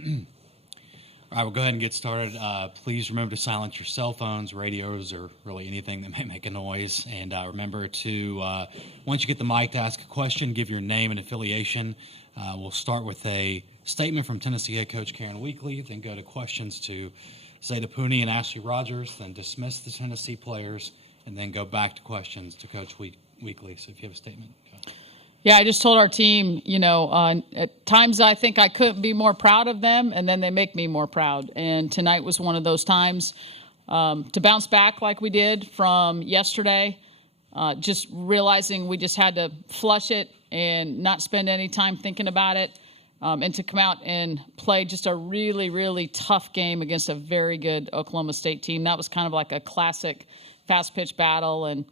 All right, we'll go ahead and get started. Please remember to silence your cell phones, radios, or really anything that may make a noise. And remember to, once you get the mic to ask a question, give your name and affiliation. We'll start with a statement from Tennessee head coach Karen Weekly, then go to questions to Zaida Puni and Ashley Rogers, then dismiss the Tennessee players, and then go back to questions to Coach Weekly. So if you have a statement. Go. Yeah, I just told our team, at times I think I couldn't be more proud of them, and then they make me more proud. And tonight was one of those times to bounce back like we did from yesterday, just realizing we just had to flush it and not spend any time thinking about it, and to come out and play just a really, really tough game against a very good Oklahoma State team. That was kind of like a classic fast pitch battle, and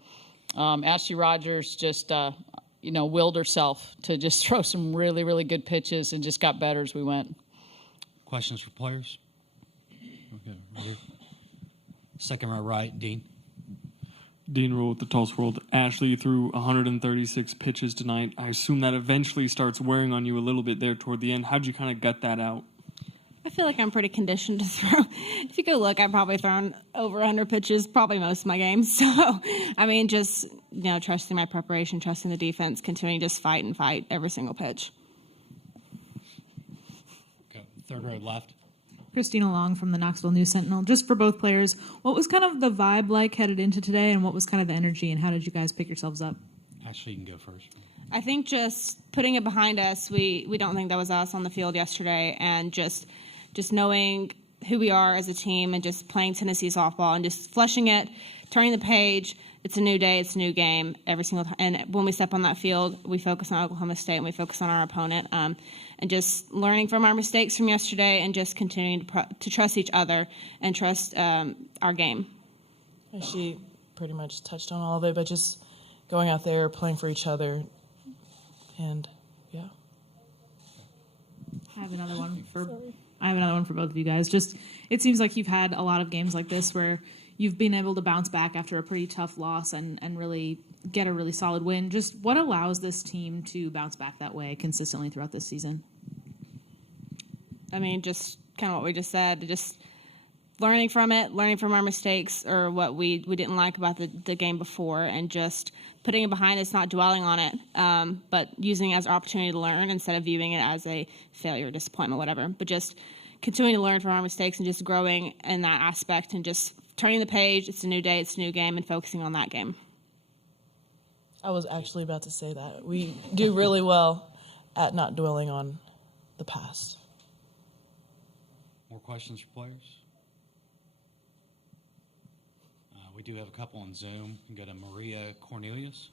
Ashley Rogers just willed herself to just throw some really, really good pitches and just got better as we went. Questions for players? Okay, right here. Second row right, Dean. Dean Rule with the Tulsa World. Ashley, you threw 136 pitches tonight. I assume that eventually starts wearing on you a little bit there toward the end. How'd you kind of gut that out? I feel like I'm pretty conditioned to throw. If you go look, I've probably thrown over 100 pitches probably most of my games. So, just, trusting my preparation, trusting the defense, continuing to just fight and fight every single pitch. Okay. Third row left. Christina Long from the Knoxville News Sentinel. Just for both players, what was kind of the vibe like headed into today, and what was kind of the energy, and how did you guys pick yourselves up? Ashley, you can go first. I think just putting it behind us, we don't think that was us on the field yesterday, and just knowing who we are as a team and just playing Tennessee softball and just flushing it, turning the page. It's a new day. It's a new game every single time. And when we step on that field, we focus on Oklahoma State and we focus on our opponent, and just learning from our mistakes from yesterday and just continuing to trust each other and trust our game. She pretty much touched on all of it, but just going out there, playing for each other, and yeah. I have another one for both of you guys. Just, it seems like you've had a lot of games like this where you've been able to bounce back after a pretty tough loss and really get a really solid win. Just what allows this team to bounce back that way consistently throughout this season? Just kind of what we just said, just learning from it, learning from our mistakes or what we didn't like about the game before, and just putting it behind us, not dwelling on it, but using it as an opportunity to learn instead of viewing it as a failure, disappointment, whatever. But just continuing to learn from our mistakes and just growing in that aspect and just turning the page. It's a new day, it's a new game, and focusing on that game. I was actually about to say that. We do really well at not dwelling on the past. More questions for players? We do have a couple on Zoom. You can go to Maria Cornelius.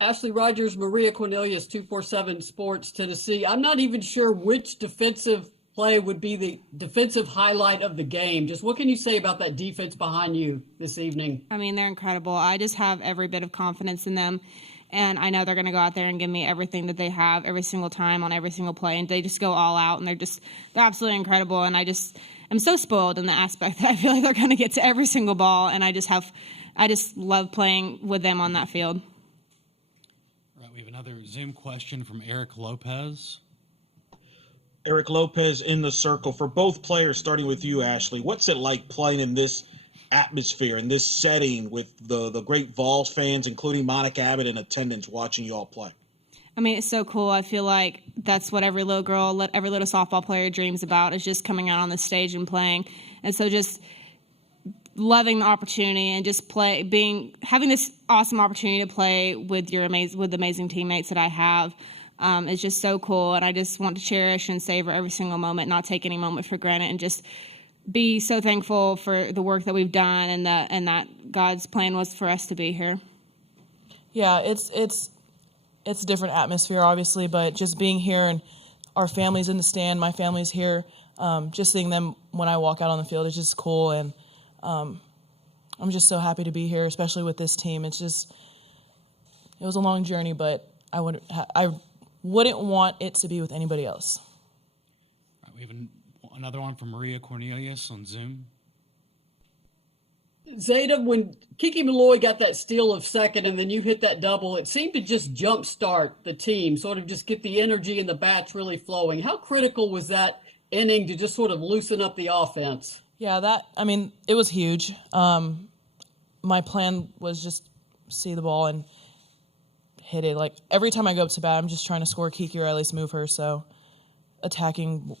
Ashley Rogers, Maria Cornelius, 247 Sports, Tennessee. I'm not even sure which defensive play would be the defensive highlight of the game. Just what can you say about that defense behind you this evening? They're incredible. I just have every bit of confidence in them. And I know they're going to go out there and give me everything that they have every single time on every single play. And they just go all out, and they're absolutely incredible. And I'm so spoiled in the aspect that I feel like they're going to get to every single ball. And I just love playing with them on that field. All right, we have another Zoom question from Eric Lopez. Eric Lopez in the circle. For both players, starting with you, Ashley, what's it like playing in this atmosphere, in this setting with the great Vols fans, including Monica Abbott in attendance, watching you all play? It's so cool. I feel like that's what every little girl, every little softball player dreams about, is just coming out on the stage and playing. And so just loving the opportunity and just having this awesome opportunity to play with with amazing teammates that I have is just so cool. And I just want to cherish and savor every single moment, not take any moment for granted, and just be so thankful for the work that we've done and that God's plan was for us to be here. Yeah, it's a different atmosphere, obviously, but just being here and our family's in the stand, my family's here, just seeing them when I walk out on the field is just cool, and I'm just so happy to be here, especially with this team. It was a long journey, but I wouldn't want it to be with anybody else. All right, we have another one from Maria Cornelius on Zoom. Zeta, when Kiki Malloy got that steal of second and then you hit that double, it seemed to just jumpstart the team, sort of just get the energy and the bats really flowing. How critical was that inning to just sort of loosen up the offense? Yeah, it was huge. My plan was just see the ball and hit it. Like, every time I go up to bat, I'm just trying to score Kiki or at least move her, so attacking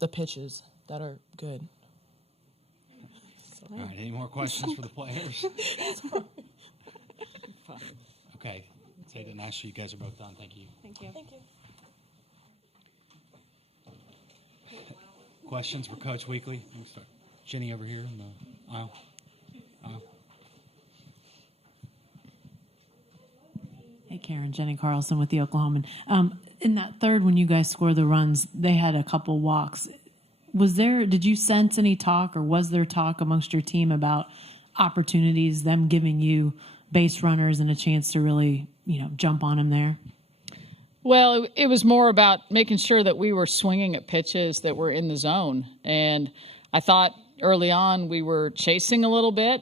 the pitches that are good. All right, any more questions for the players? Okay, Zeta and Ashley, you guys are both done. Thank you. Thank you. Thank you. Questions for Coach Weekly? We'll start. Jenny over here in the aisle. Hey, Karen, Jenny Carlson with the Oklahoman. In that third, when you guys scored the runs, they had a couple walks. Did you sense any talk, or was there talk amongst your team about opportunities, them giving you base runners and a chance to really, jump on them there? Well, it was more about making sure that we were swinging at pitches that were in the zone. And I thought early on we were chasing a little bit.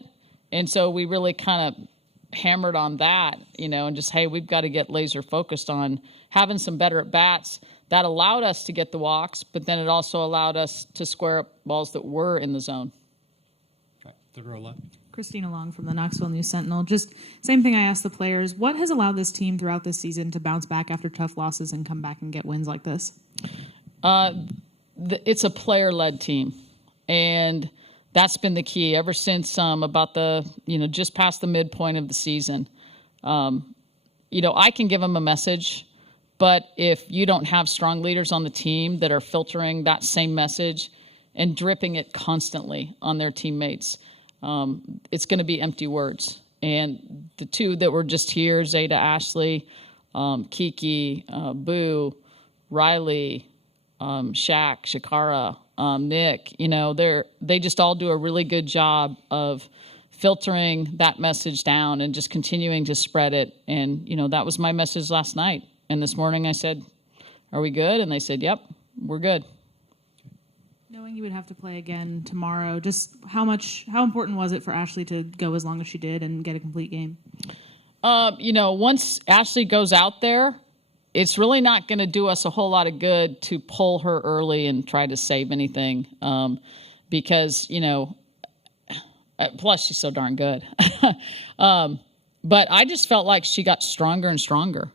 And so we really kind of hammered on that, and just, hey, we've got to get laser focused on having some better at bats. That allowed us to get the walks, but then it also allowed us to square up balls that were in the zone. Okay, third row left. Christina Long from the Knoxville News Sentinel. Just same thing I asked the players. What has allowed this team throughout this season to bounce back after tough losses and come back and get wins like this? It's a player-led team, and that's been the key ever since about just past the midpoint of the season. I can give them a message, but if you don't have strong leaders on the team that are filtering that same message and dripping it constantly on their teammates, it's going to be empty words. And the two that were just here, Zeta, Ashley, Kiki, Boo, Riley, Shakara, Nick, they just all do a really good job of filtering that message down and just continuing to spread it. And, that was my message last night. And this morning I said, are we good? And they said, yep, we're good. Knowing you would have to play again tomorrow, just how important was it for Ashley to go as long as she did and get a complete game? Once Ashley goes out there, it's really not going to do us a whole lot of good to pull her early and try to save anything because, plus she's so darn good. But I just felt like she got stronger and stronger.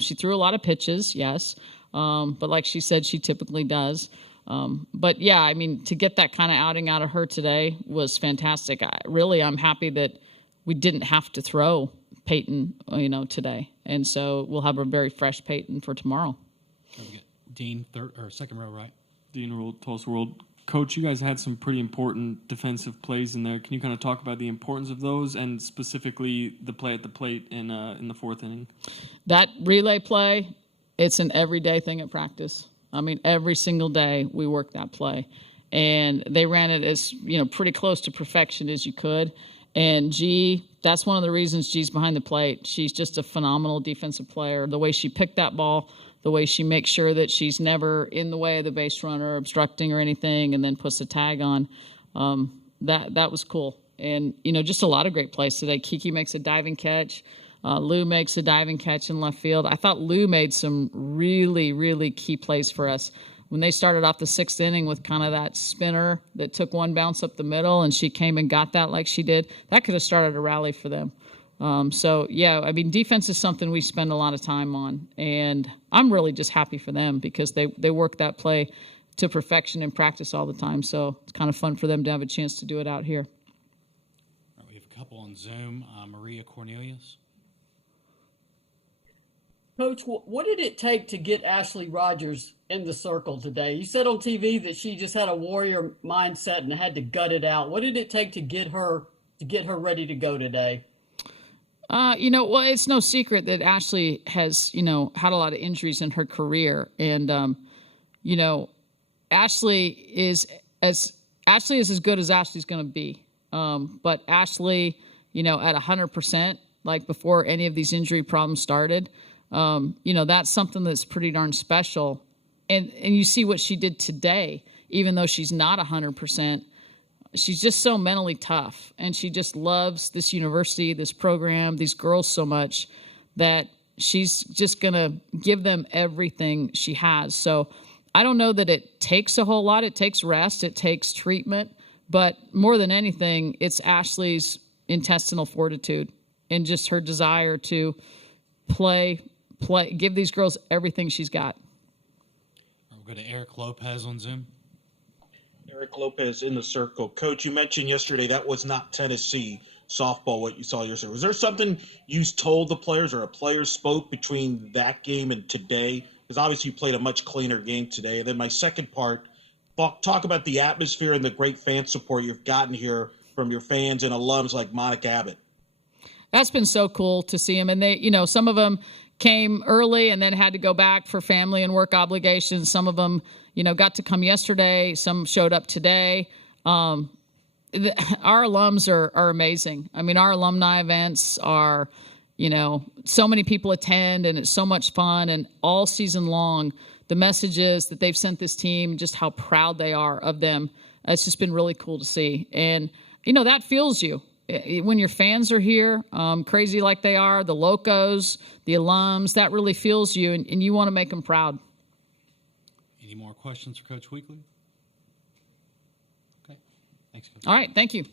She threw a lot of pitches, yes, but like she said, she typically does. But, yeah, to get that kind of outing out of her today was fantastic. I'm happy that we didn't have to throw Peyton, today. And so we'll have a very fresh Peyton for tomorrow. Dean, second row right. Dean Rule, Tulsa World. Coach, you guys had some pretty important defensive plays in there. Can you kind of talk about the importance of those and specifically the play at the plate in the fourth inning? That relay play, it's an everyday thing at practice. Every single day we work that play. And they ran it as, pretty close to perfection as you could. And that's one of the reasons G's behind the plate. She's just a phenomenal defensive player. The way she picked that ball, the way she makes sure that she's never in the way of the base runner, obstructing or anything, and then puts a tag on. That was cool. And, just a lot of great plays today. Kiki makes a diving catch. Lou makes a diving catch in left field. I thought Lou made some really, really key plays for us. When they started off the sixth inning with kind of that spinner that took one bounce up the middle and she came and got that like she did, that could have started a rally for them. Defense is something we spend a lot of time on. And I'm really just happy for them because they work that play to perfection in practice all the time. So it's kind of fun for them to have a chance to do it out here. All right, we have a couple on Zoom. Maria Cornelius. Coach, what did it take to get Ashley Rogers in the circle today? You said on TV that she just had a warrior mindset and had to gut it out. What did it take to get her ready to go today? It's no secret that Ashley has, had a lot of injuries in her career. And, Ashley is as good as Ashley's going to be. But Ashley, at 100%, like before any of these injury problems started, that's something that's pretty darn special. And you see what she did today, even though she's not 100%. she's just so mentally tough, and she just loves this university, this program, these girls so much that she's just going to give them everything she has. So I don't know that it takes a whole lot. It takes rest. It takes treatment. But more than anything, it's Ashley's intestinal fortitude and just her desire to play, give these girls everything she's got. We'll go to Eric Lopez on Zoom. Eric Lopez in the circle. Coach, you mentioned yesterday that was not Tennessee softball, what you saw yesterday. Was there something you told the players or a player spoke between that game and today? Because obviously you played a much cleaner game today. And then my second part, talk about the atmosphere and the great fan support you've gotten here from your fans and alums like Monica Abbott. That's been so cool to see them. And they, you know, some of them came early and then had to go back for family and work obligations. Some of them, you know, got to come yesterday. Some showed up today. Our alums are amazing. I mean, our alumni events are, you know, so many people attend and it's so much fun. And all season long, the messages that they've sent this team, just how proud they are of them. It's just been really cool to see. And, you know, that fuels you. When your fans are here, crazy like they are, the locos, the alums, that really fuels you, and you want to make them proud. Any more questions for Coach Weekly? Okay. Thanks, Coach. All right. Thank you.